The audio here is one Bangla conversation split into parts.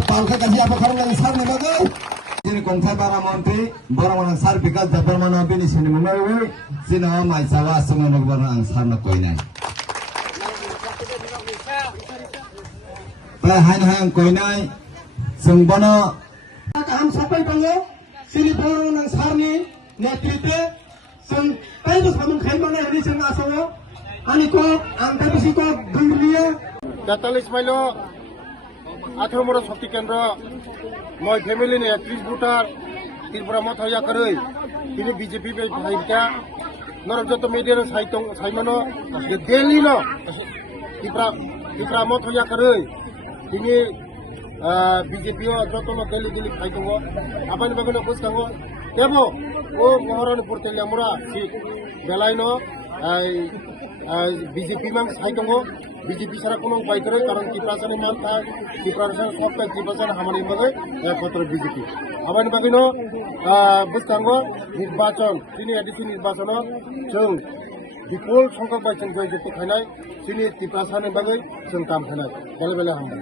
পালকা কাছে apa খারাপ সার নেবে গো যিনি কংথাই বারা মন্ত্রী বড় মনে সার বিকাশ দেববর্মন বিনি সিনি মঙ্গলবে সিনো মাইসাবা সঙ্গে নগবর্ণ আং সার না কই নাই প্রায় হাইন হাইন কই নাই जों बनो गाहाम साफाय दङ सिनि बर' सारनि नेतृत्वे जों बायबो सामुं खायबानो हेरि जों आसामाव आंनि कक आं दा बेसि कक दुर्निया তেতাল্লিশ মাইল আঠারো শক্তি কেন্দ্র। মই ফ্যামিলিনি ত্রিশ ভোটার ত্রিপুরা মত হইয়া করে তিনি বিজেপি ভাইটা নরক যত মিডিয়ার সাইতং সাইমানো দিল্লি ন ত্রিপুরা ত্রিপুরা মত হইয়া করে তিনি বিজেপি যত দিল্লি দিল্লি খাইতং আপানি বাগানে বুঝতাম দেব, ও মহারানী পড়তে আমরা ঠিক। বেলায় ন বিজেপি ম্যান সাই দङ বিজেপি ছাড়া কোনো উপায় করে, কারণ ত্রিপুরাসানি ম্যান থাক ত্রিপুরাসান সব থাক ত্রিপুরাসান আমার বাদে একমাত্র বিজেপি। আমার বাগিন বুঝতাঙ্গ, নির্বাচন, তিনি এডিসি নির্বাচন? जों বিপুল সংখ্যক বাই জয় যেতে খাইনাই তিনি ত্রিপুরাসানি বাদে जों কাম খাইনাই বেলে বেলে হামবাই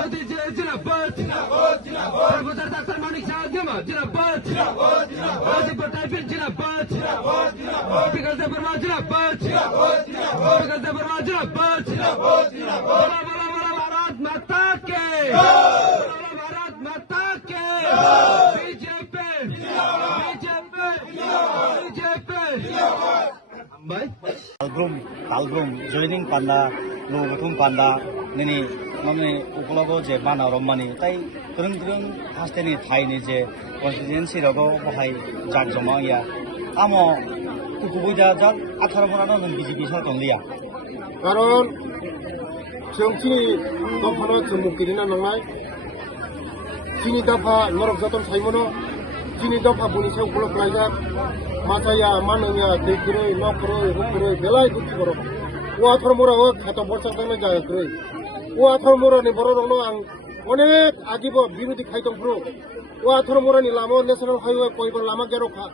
मोदी जय जिनाबाद जिनाबाद जिनाबाद गुजरता सलमानिक शाहगमा जिनाबाद जिनाबाद जिनाबाद पर टाइपिन जिनाबाद जिनाबाद जिनाबाद पिघल से बर्बाद जिनाबाद जिनाबाद जिनाबाद पिघल से बर्बाद जिनाबाद जिनाबाद जिनाबाद बोला बोला बोला भारत माता के। बोला भारत माता के। बीजेपी बीजेपी बीजेपी कालग्रुम कालग्रुम जोइनिंग पांडा नो बथुम पांडा नैनी ᱢᱟᱢᱮ ᱩᱯᱞᱚᱵᱚ ᱡᱮ ᱵᱟᱱᱟ ᱨᱚᱢᱢᱟᱱᱤ ᱛᱟᱭ ᱛᱨᱩᱝ ᱛᱨᱩᱝ ᱦᱟᱥᱛᱮᱱᱤ ᱛᱷᱟᱭᱱᱤ ᱡᱮ ᱠᱚᱱᱥᱴᱤᱴᱩᱭᱮᱱᱥᱤ ᱨᱚᱜᱚ ᱵᱚᱦᱟᱭ ᱡᱟᱜ ᱡᱚᱢᱟᱭᱟ আমো কুকুবু যা যা আঠারো মনানো নন বিজেপি সার কমলিয়া কারণ সিংসি দফানো চুমুকিরিনা নংলাই চিনি দফা নরক যতন সাইমনো চিনি দফা বলি সবগুলো প্লাইজা মাথায়া মানয়া, দেখিরে নকরে রুকরে বেলাই গুটি করো। ও আঠারো মোরা ও খাতা বর্ষা জায়গা করে औवा धर्मरानि बर' दङ आं अनेक आगिब बिबायदि खायदंफ्रु औवा धर्मरानि लामा नेशनेल हाइवे कयबार लामा गेरखा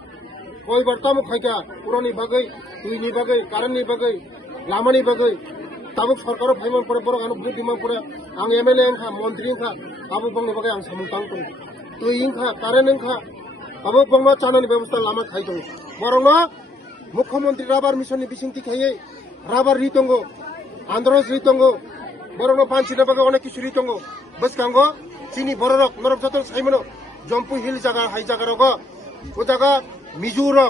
कयबार तामु खायखा उरानि बागै दैनि बागै कारेन्टनि बागै लामानि बागै তাবো সরকারও ভাইমান পরে, বড় আনো বহুত ডিমান্ড পরে, আং এম এল এ খা মন্ত্রী খা তাবো বংনি বাকে আং সামুতাং করি। তুই ইংখা কারেন্ট ইংখা তাবো বংমা চানানি ব্যবস্থা লামা খাই দং বরং মুখ্যমন্ত্রী রাবার মিশননি বিসিংতি খাইয়ে, রাবার রিতঙ্গ আন্ধ্রস রিতঙ্গ bororo pan sida baga ona kisuri tongo bas kango sini bororo norok jotol saimono jompu hil jaga hai jaga rogo o jaga mizuro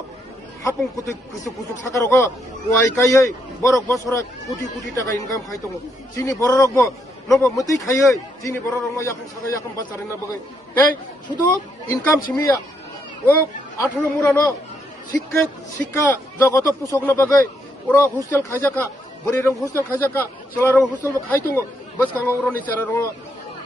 hapung kutu kusu kusu saka rogo o ai kai hei borok bosora kuti kuti taka income khai tongo sini bororok bo নব মতেই খাই চিনি বড় রঙ ইয়াখন সাগা ইয়াখন বাঁচারে না বগে তাই শুধু ইনকাম সিমিয়া ও আঠারো মুরানো শিক্ষা শিক্ষা জগত পোষক না বগে ওরা হোস্টেল খাইজা খা 버리롱 호솔 가자까 솔라롱 호솔 가이동 버스 강으로니 자라롱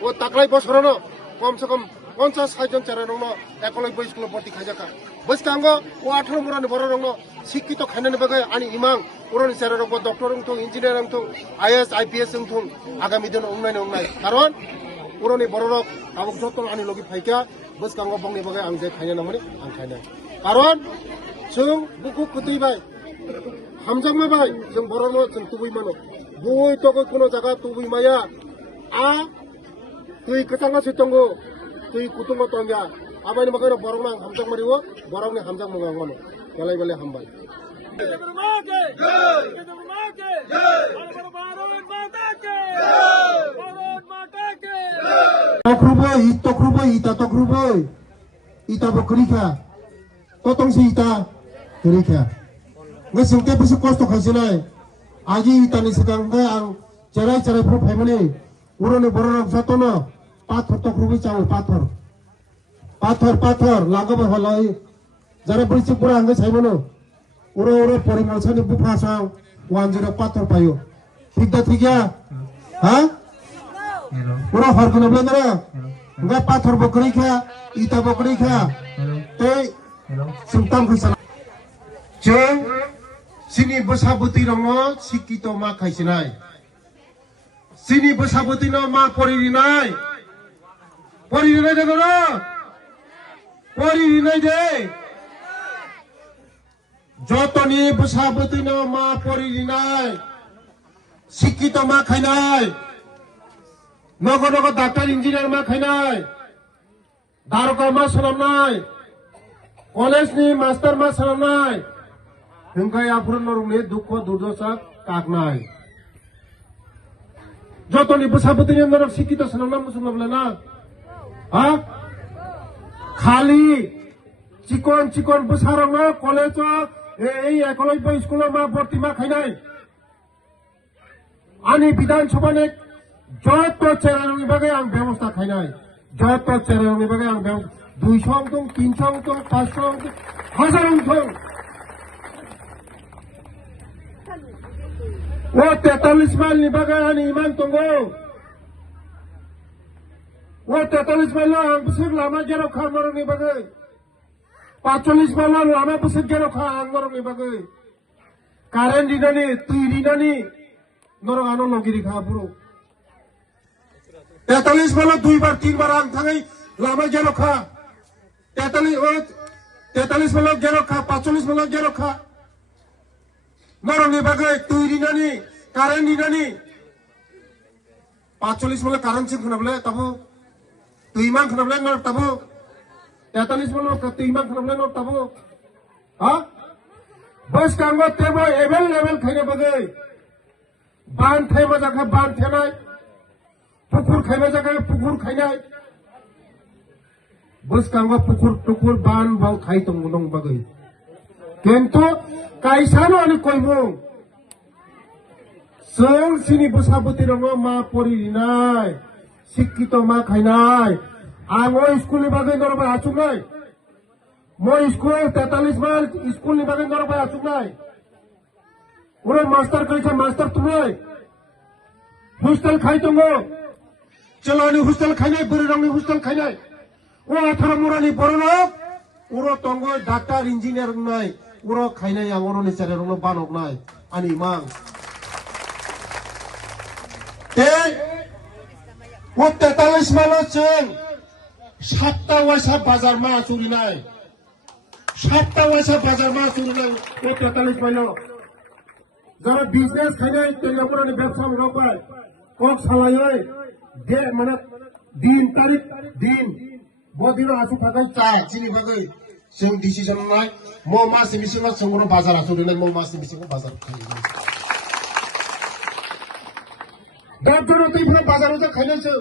ও তাকলাই বছরনো কমসে কম পঞ্চাশ ষাটজন চারানো একলব্য স্কুল ভর্তি খাইজাকা। বৈস্কাঙ্গ ও আঠারো মুরানি বড়রঙ্গ শিক্ষিত খাইনানি বাগে আনি ইমাং ওরনি চারারঙ্গ ডক্টর রংথুং ইঞ্জিনিয়ার রংথুং আইএস আইপিএস রংথুং আগামী দিন অংনাই অংনাই কারণ, ওরনি বড়রক আমক যতন আনি লগি ফাইকা, বৈস্কাঙ্গ বংনি বাগে আং যে খাইনা নামনি মানে আং খাইনা কারণ जों बुखु खुदैबाय হামজাংমা ভাই যেন বরণ যেন তুবুই মানো বই তখন কোনো জায়গা তুবুই মায়া আ তুই কেচাঙ্গা সৈতঙ্গ তুই কুতুঙ্গ তঙ্গা আবাই মাকানো বরং না হামজাং মারিব বরং নি হামজাং মঙ্গাঙ্গনো বেলাই বেলাই হামবাই তখরুবই ইত তখরুবই ইতা তখরুবই ইতা বকরিখা কতংসি ইতা রিখা ngay sungke pisu kosto khaisinai agi tani sikangke ang cerai cerai pro family urone borona satono পাথর তো খুবই চাও পাথর পাথর পাথর লাগাবো হলো যারা বলছি পুরো আঙ্গে চাইব না ওরা ওরা পরিমাণ সাথে বুফা চাও ওয়ান জিরো পাথর পাইও ঠিক দা ঠিক হ্যাঁ ওরা হরক নেবেন রে ওরা পাথর বকরি খা ইটা বকরি খা তো সুলতান খুশাল চল sini bersabeti rongo sikito ma kaisinai sini bersabeti no ma poririnai poririnai de no poririnai de যতনি বসাবতি ন মা পরি নাই শিক্ষিত মা খাই নাই নগ নগ ডাক্তার ইঞ্জিনিয়ার মা খাই নাই দারকা মা সরাম নাই কলেজ নি মাস্টার মা সরাম নাই आफुरनरंनि दुख दुर्दशा कागनाय যতনি বসাবতিনি নরক শিক্ষিত শোনাম মুসলমান না হ্যাঁ খালি চিকন চিকন বসারং কলেজ এই একলব্য স্কুল মা ভর্তি মা খাইনাই আনি বিধানসভানে যত চেরারংনি বাগে আং ব্যবস্থা খাইনাই যত চেরারংনি বাগে আং দুইশ অঙ্ক তিনশো অঙ্ক পাঁচশো অঙ্ক হাজার অঙ্ক তেতাল্লিশ মাইল নিবাগে আনি ইমান তঙ্গো ও তেতাল্লিশ মাইল আং বিসির লামা গেরো খা মরং নিবাগে পাঁচচল্লিশ মাইল লামা বিসির গেরো খা মরং নিবাগে কারেন্ট দিনানি তুই দিনানি নরং আনো লগিরি খা পুরো তেতাল্লিশ মাইল দুইবার তিনবার আং থাঙাই লামা গেরো খা তেতাল্লিশ তেতাল্লিশ মাইল গেরো খা পাঁচচল্লিশ মাইল গেরো খা নরনি বাগে তুই দিনানি কারেন্ট দিনানি পাঁচচল্লিশ বলে কারেন্ট সিং খানাবলে তাবো। তুই মান খানাবলে নর তাবো। তেতাল্লিশ বলে তুই মান খানাবলে নর তাবো। হ্যাঁ? বস কাঙ্গ তেবো এভেল লেভেল খাইনে বাগে। বান খাইবা জায়গা বান খেনাই পুকুর খাইবা জায়গায় পুকুর খাইনাই বস কাঙ্গ পুকুর, টুকুর, বান বাও খাই তো নং বাগে কিন্তু কাইসানো আমি কইব চৌ চিনি বুসাবতি রঙ মা পড়ি নাই, শিক্ষিত মা খাই নাই আঙো স্কুল বিভাগে দরবার আসুক নাই, মই স্কুল তেতাল্লিশ বার স্কুল বিভাগে দরবার আসুক নাই। ওরে মাস্টার কইছে মাস্টার তুমি হোস্টেল খাই তো চলানি হোস্টেল খাই নাই বুড়ি রঙে হোস্টেল খাই নাই, ও আঠারো মোরানি বড় লোক ওর তঙ্গ ডাক্তার ইঞ্জিনিয়ার নাই। ওরো খাইনাই আং ওরো নিচারে রঙ বানক নাই আনি মাং তে ও তেতাল্লিশ মাইল जों সাতটা ওয়াইসা বাজার মা চুরি নাই সাতটা ওয়াইসা বাজার মা চুরি নাই ও তেতাল্লিশ মাইল যারা বিজনেস খাইনাই তেলিয়াপুরানি ব্যবসা রকায় কক সালাই দে মানে দিন তারিখ দিন বদিনো আসু থাকাই চা চিনি বাগै जों डिसिजन लानाय म मासनि बिसिङाव जों बाजार आसुरिनाय म मासनि बिसिङाव बाजार खालामो दा दोनो दैफोरा बाजाराव जों खायनायसो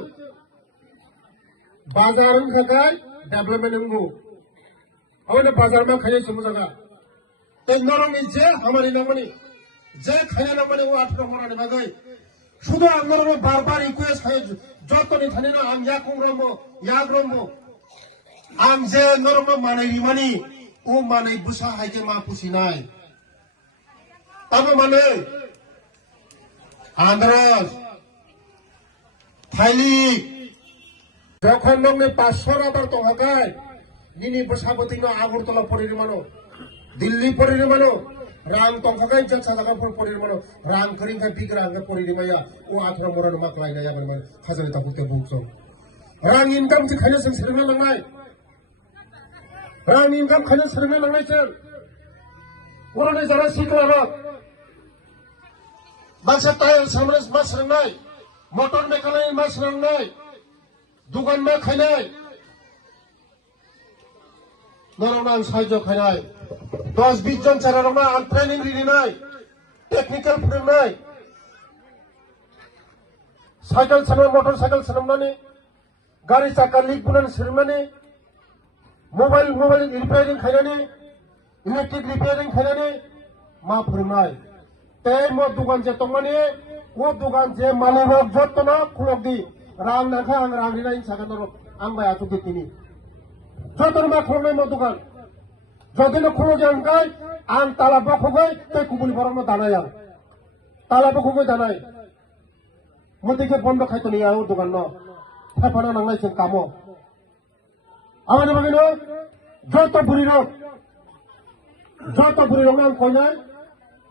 बाजारनि थाखाय डेभलपमेन्ट नांगौ आवनो बाजार मा खायनायसो मोजाङा दै नरंनि जे हामानि नांगौनि যে খাইনা নাম্বারে ও আঠেরো মরানি বাগৈ শুধু আমার বারবার রিকোয়েস্ট হয় যতনি থানি না আম ইয়াক রম্ব ইয়াক রম্ব ang je মানে manai ও মানে manai busa মা পুষি নাই tabo manai andros thailik যখন নমে পাঁচশো রাবার তো হকায় নিনি বসাবতি ন আগরতলা পরিমাণ দিল্লি পরিমাণ রাং তংখাই জাকসা লাগা পর পরিমাণ রাং খরিংখাই বিগ রাঙ্গা পরিমায়া ও আথর মরণ মাকলাই না যাবার মানে খাজারে তাপুতে বুকসং রাং ইনকাম যে খাইলে সেরনা रां इनकाम खानो सोलोंना लांनायसों बर'नि जारा सिख्लारक मानसिया टाइल सामराज मा सोलोंनाय मटर मेकानिक मा सोलोंनाय दुकान मा खायनाय नरावना आं साहाय्य खायनाय दस बिस जन चारावना आं ट्रेनिं रिलिनाय टेकनिकेल फोरोंनाय साइकेल सोलों मटर साइकेल सोलोंनानै गारि चाका लिक बुनानै सोलोंनानै मोबाइल मोबाइल रिपेयारिं खायनानै इलेक्ट्रिक रिपेयरिंग खालामनानै मा फोरोंनाय ते मो दुकान जे दंमानि वो दुकान जे मालिक जत्तनो खुलकदि रां नाखा आं रां रिनायनि सागोन र आं बाय आतु दितिनि जत्तनो मा खुलनाय मो दुकान जदिनो खुलगे अंकाय आं ताला बखगै ते कुबुलि बरनो दानाय आं ताला बखगै दानाय मोदिके बन्द खायतनि आव दुकान न फायफाना नांनाय जों कामो আমাদের বলিল যত বুড়ি রোগ। যত বুড়ি রোগ নাম কই নাই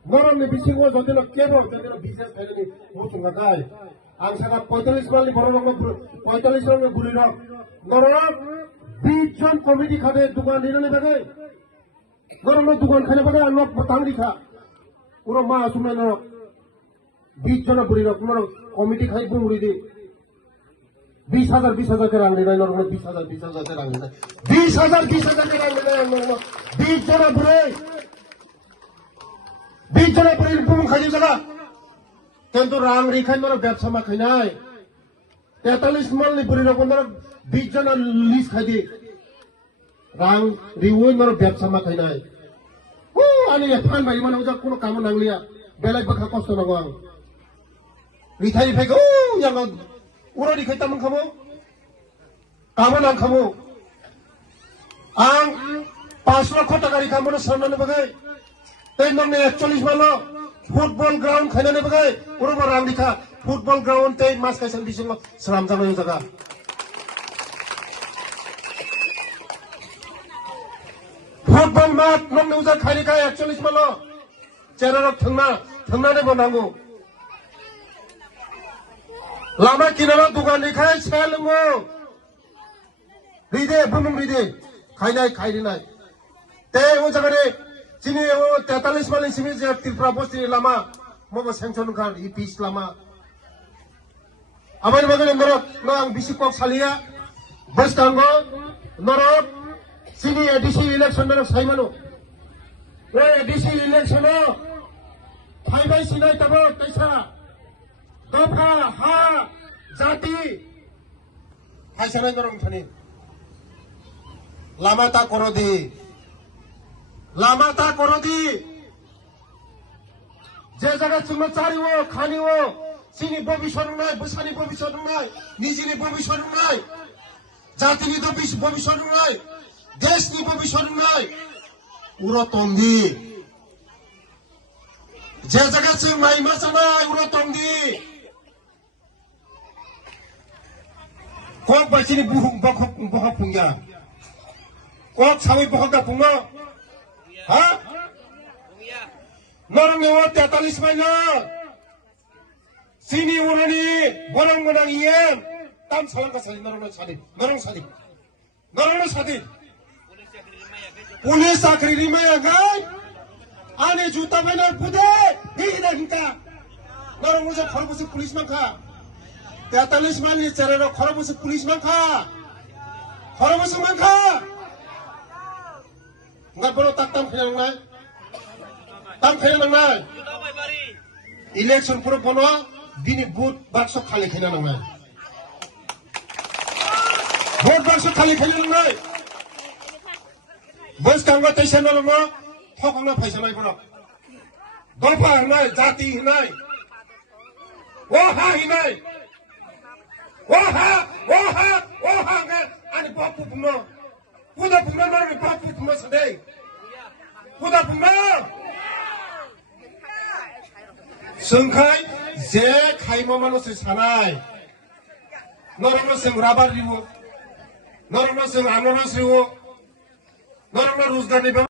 নরমনি বিসিংহ যদি কেবল যদি বিশেষ থাকি মৌসুম কথায় আং সাদা পঁয়তাল্লিশ মালি বড় রকম পঁয়তাল্লিশ রকমের বুড়ি রোগ। নরম বিশ জন কমিটি খাবে দোকান নিরানি থাকে নরম দোকান খানে পারে আর লোক তাঙ্গি খা। ওরা মা আসুন বিশ বুড়ি রোগ। কমিটি খাই বুড়ি দিয়ে বিশ হাজার বিশ হাজার করে রাঙলি নাই নরম বিশ হাজার বিশ হাজার করে রাঙলি নাই বিশ হাজার বিশ হাজার করে রাঙলি নাই নরম বিশ জন বুড়ে বিশ জন বুড়ি বুম খাই জায়গা কিন্তু রাং রেখাই নর ব্যবসা মা খাই নাই। তেতাল্লিশ মালনি বুড়ি রকম নর বিশ জন লিজ খাই দি রাং রিউই নর ব্যবসা মা খাই নাই। ও, আনি ফান বাড়ি মানে ওজা কোনো কাম নাংলিয়া বেলেগ বাখা কষ্ট নাগো আং রিথাই রিফাইকে ও তামন খাব কামন আং খাব আং পাঁচ লক্ষ টাকা রিখা মনে সামনে বাগাই তাই মানে একচল্লিশ মালো ফুটবল গ্রাউন্ড খাইনানে বাগাই উড়ো রাং রিখা ফুটবল গ্রাউন্ড তাই মাছ খাইছেন বিসঙ্গ সালাম জানাই জায়গা ফুটবল মাঠ নমনে উজা খাইরিখা একচল্লিশ মালো চেরারক lama kinara dukan ni khai sel ngo ride bunum ride khai nai khai ri nai te o jagare chini o 43 mali simi je tripura bosti lama mo ba sanction khan i pis lama amar bagane norot nang bisi kok salia bostango norot chini adc election nang saimano o adc election o phai bai sinai tabo kaisa দফা হা, জাতি। হ্যাঁ, হাইসারাই গরম থানি লামা তা করো দি। লামা তা করো দি। যে জায়গায় চুমো চারিও, খানিও, চিনি ভবিষ্যৎ নাই বুসানি ভবিষ্যৎ নাই নিজের ভবিষ্যৎ নাই জাতিনি ভবিষ্যৎ নাই দেশনি ভবিষ্যৎ নাই। উড়ো তন্দি যে জায়গায় চিং মাই মাসা নাই উড়ো তন্দি 공학발신이 무흥박 흥박 풍냐 꼭 사회 복학다 풍마 아? 너랑 영화 때 딸리 스마일러 스니 오르니 뭐랑 뭐랑 이엔 땀 사랑가 사리 너랑 사리 너랑 사리 너랑 사리 오늘 사크리 리마야 가이 안에 주다면 부대? 대기다 니까? 너랑 우리 저 걸어보세요 폴리스만 가? তেতাল্লিশ মাইল চেরার খরবসে পুলিশ মাখা খরবসে মাখা perlu tak tam kaya nang tam kaya nang election puro bono bini vote bakso khali kaya nang vote bakso khali kaya nang bos kanggo tesa nang no thokang na paisa nai bono dopa nai jati nai waha hinai waha waha waha nga ani papu puma kuda puma na ni papu puma sadai kuda puma sungkai je kai mama no se sanai 너로는 승 라바리고 너로는 승 안노는 승고 너로는 루즈다니